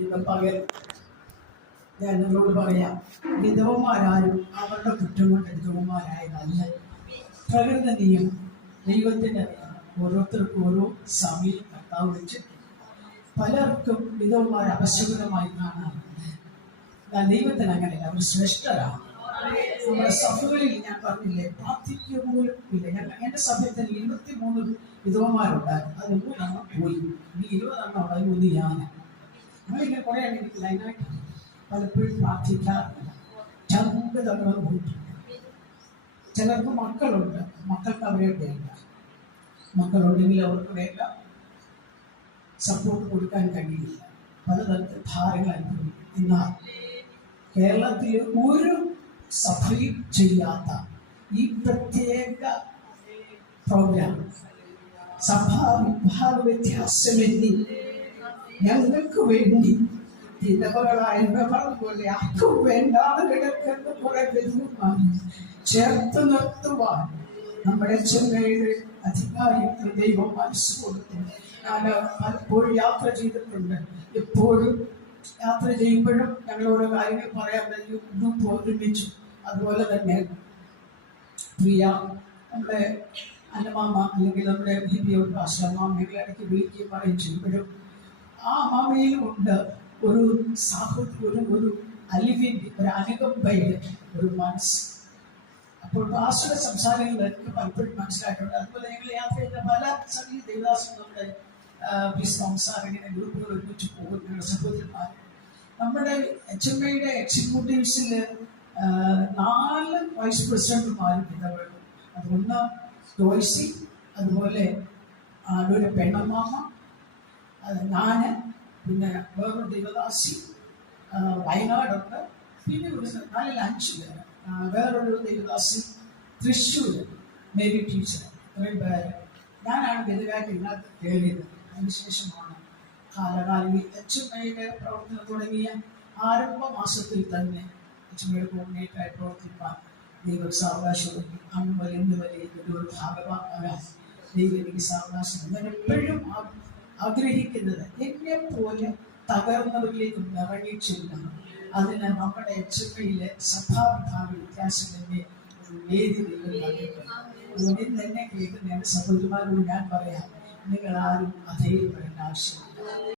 ഇന്ന് പകൽ ഞാൻ പറയാം. വിധവന്മാരാരും അവരുടെ കുറ്റം കൊണ്ട് വിധവന്മാരായതല്ല പ്രകൃതി നിയമം ദൈവത്തിന്റെ ഓരോരുത്തർക്കും ഓരോ സമയം കർത്താവ് വിളിച്ചിട്ടുണ്ട് പലർക്കും വിധവന്മാർ അപശകുനമായി കാണാറുണ്ട്. ദൈവത്തിന് അങ്ങനെയല്ല അവർ ശ്രേഷ്ഠരാണ്. നമ്മുടെ സഭകളിൽ ഞാൻ പറഞ്ഞില്ലേ പ്രാർത്ഥിക്കുക പോലും ഇല്ല. ഞങ്ങൾ എന്റെ സഭയിൽ തന്നെ ഇരുപത്തി മൂന്ന് വിധവന്മാരുണ്ടായിരുന്നു അത് മൂന്നെണ്ണം പോയി. ഇനി ഇരുപതെണ്ണം അവിടെ മൂന്ന് ഞാൻ നമ്മളിങ്ങനെ കുറേ എണ്ണം ലൈനായിട്ട് പലപ്പോഴും പ്രാർത്ഥിക്കാറില്ല ചങ്ക് തകർന്ന് പോയിട്ടുണ്ട് ചിലർക്ക് മക്കളുണ്ട്. മക്കൾക്ക് അവരെ വേണ്ട മക്കളുണ്ടെങ്കിൽ അവർക്ക് വേണ്ട സപ്പോർട്ട് കൊടുക്കാൻ കഴിയില്ല. പലതരത്തിൽ ഭാരങ്ങൾ അനുഭവിക്കും. എന്നാൽ കേരളത്തിൽ ഒരു സഭയും ചെയ്യാത്ത ഈ പ്രത്യേക പ്രോഗ്രാം സഭാ വിഭാഗ വ്യത്യാസമെന്നി ഞങ്ങൾക്ക് വേണ്ടി പോലെ ആർക്കും വേണ്ടാതെ കിടക്കുന്ന. കുറെ ബന്ധുമാണ് ചേർത്ത് നിർത്തുവാൻ നമ്മുടെ ചെന്നൈയുടെ അധികാരിക്ക് ദൈവം മനസ്സ് കൊടുത്തു. ഞാൻ പലപ്പോഴും യാത്ര ചെയ്തിട്ടുണ്ട്. എപ്പോഴും യാത്ര ചെയ്യുമ്പോഴും ഞങ്ങൾ ഓരോ കാര്യങ്ങൾ പറയാൻ ഇന്നും ഒരുമിച്ചു അതുപോലെ തന്നെ പ്രിയ നമ്മുടെ അന്നമാമ അല്ലെങ്കിൽ നമ്മുടെ ഭാഷ മാമകളെ ഇടയ്ക്ക് വിളിക്കുകയും ആ മാമയിലും ഉണ്ട്. ഒരു സാഹോദര്യം ഒരു അലിവിന്റെ ഒരു അനുകമ്പയുടെ ഒരു മനസ്സ്. അപ്പോൾ പാസ്റ്റർ സംസാരങ്ങൾ എനിക്ക് പലപ്പോഴും മനസ്സിലായിട്ടുണ്ട്. അതുപോലെ ഞങ്ങൾ യാത്ര ചെയ്ത പല സംഗീത ദേവദാസും നമ്മുടെ സംസാരം ഇങ്ങനെ ഗ്രൂപ്പുകൾ ഒരുമിച്ച് പോകുന്ന സഹോദരന്മാർ. നമ്മുടെ എച്ച് എം ഐയുടെ എക്സിക്യൂട്ടീവ്സിൽ നാല് വൈസ് പ്രസിഡന്റുമാരും ഇടപെടും അതൊന്ന് ടോയ്സി അതുപോലെ ഒരു പെണ്ണമ്മാമ ഞാൻ പിന്നെ വേറൊരു ദൈവദാസി ആ, വയനാടുണ്ട് പിന്നെ ഒരു നാലിൽ അഞ്ച് പേര് വേറൊരു ദൈവദാസി തൃശ്ശൂർ മേരി ടീച്ചർ ഇത്രയും പേര് ഞാനാണ് വലുതായിട്ട് ഇതിനകത്ത് കയറിയത് അതിനുശേഷമാണ് കാലകാലി എച്ച് എം ഐയുടെ പ്രവർത്തനം തുടങ്ങിയ ആരംഭ മാസത്തിൽ തന്നെ എച്ച് എം ഐയുടെ കോർഡിനേറ്ററായി പ്രവർത്തിപ്പാൻ ദൈവം സാവകാശം. അന്ന് വലിയ വലിയ ഒരു ഭാഗമാകാൻ ദൈവം എനിക്ക് സാവകാശം ഞാൻ എപ്പോഴും ആ- ആഗ്രഹിക്കുന്നത്. എന്നെ പോലെ തകർന്നവരിലേക്ക് ഇറങ്ങി ചെല്ലണം അതിന് നമ്മുടെ എച്ച് എം വ്യത്യാസം തന്നെ വേദി എന്നെ കേൾക്കുന്ന സഹോദരിമാരോട് ഞാൻ പറയാം നിങ്ങൾ ആരും അധൈര്യപ്പെടേണ്ട ആവശ്യമില്ല.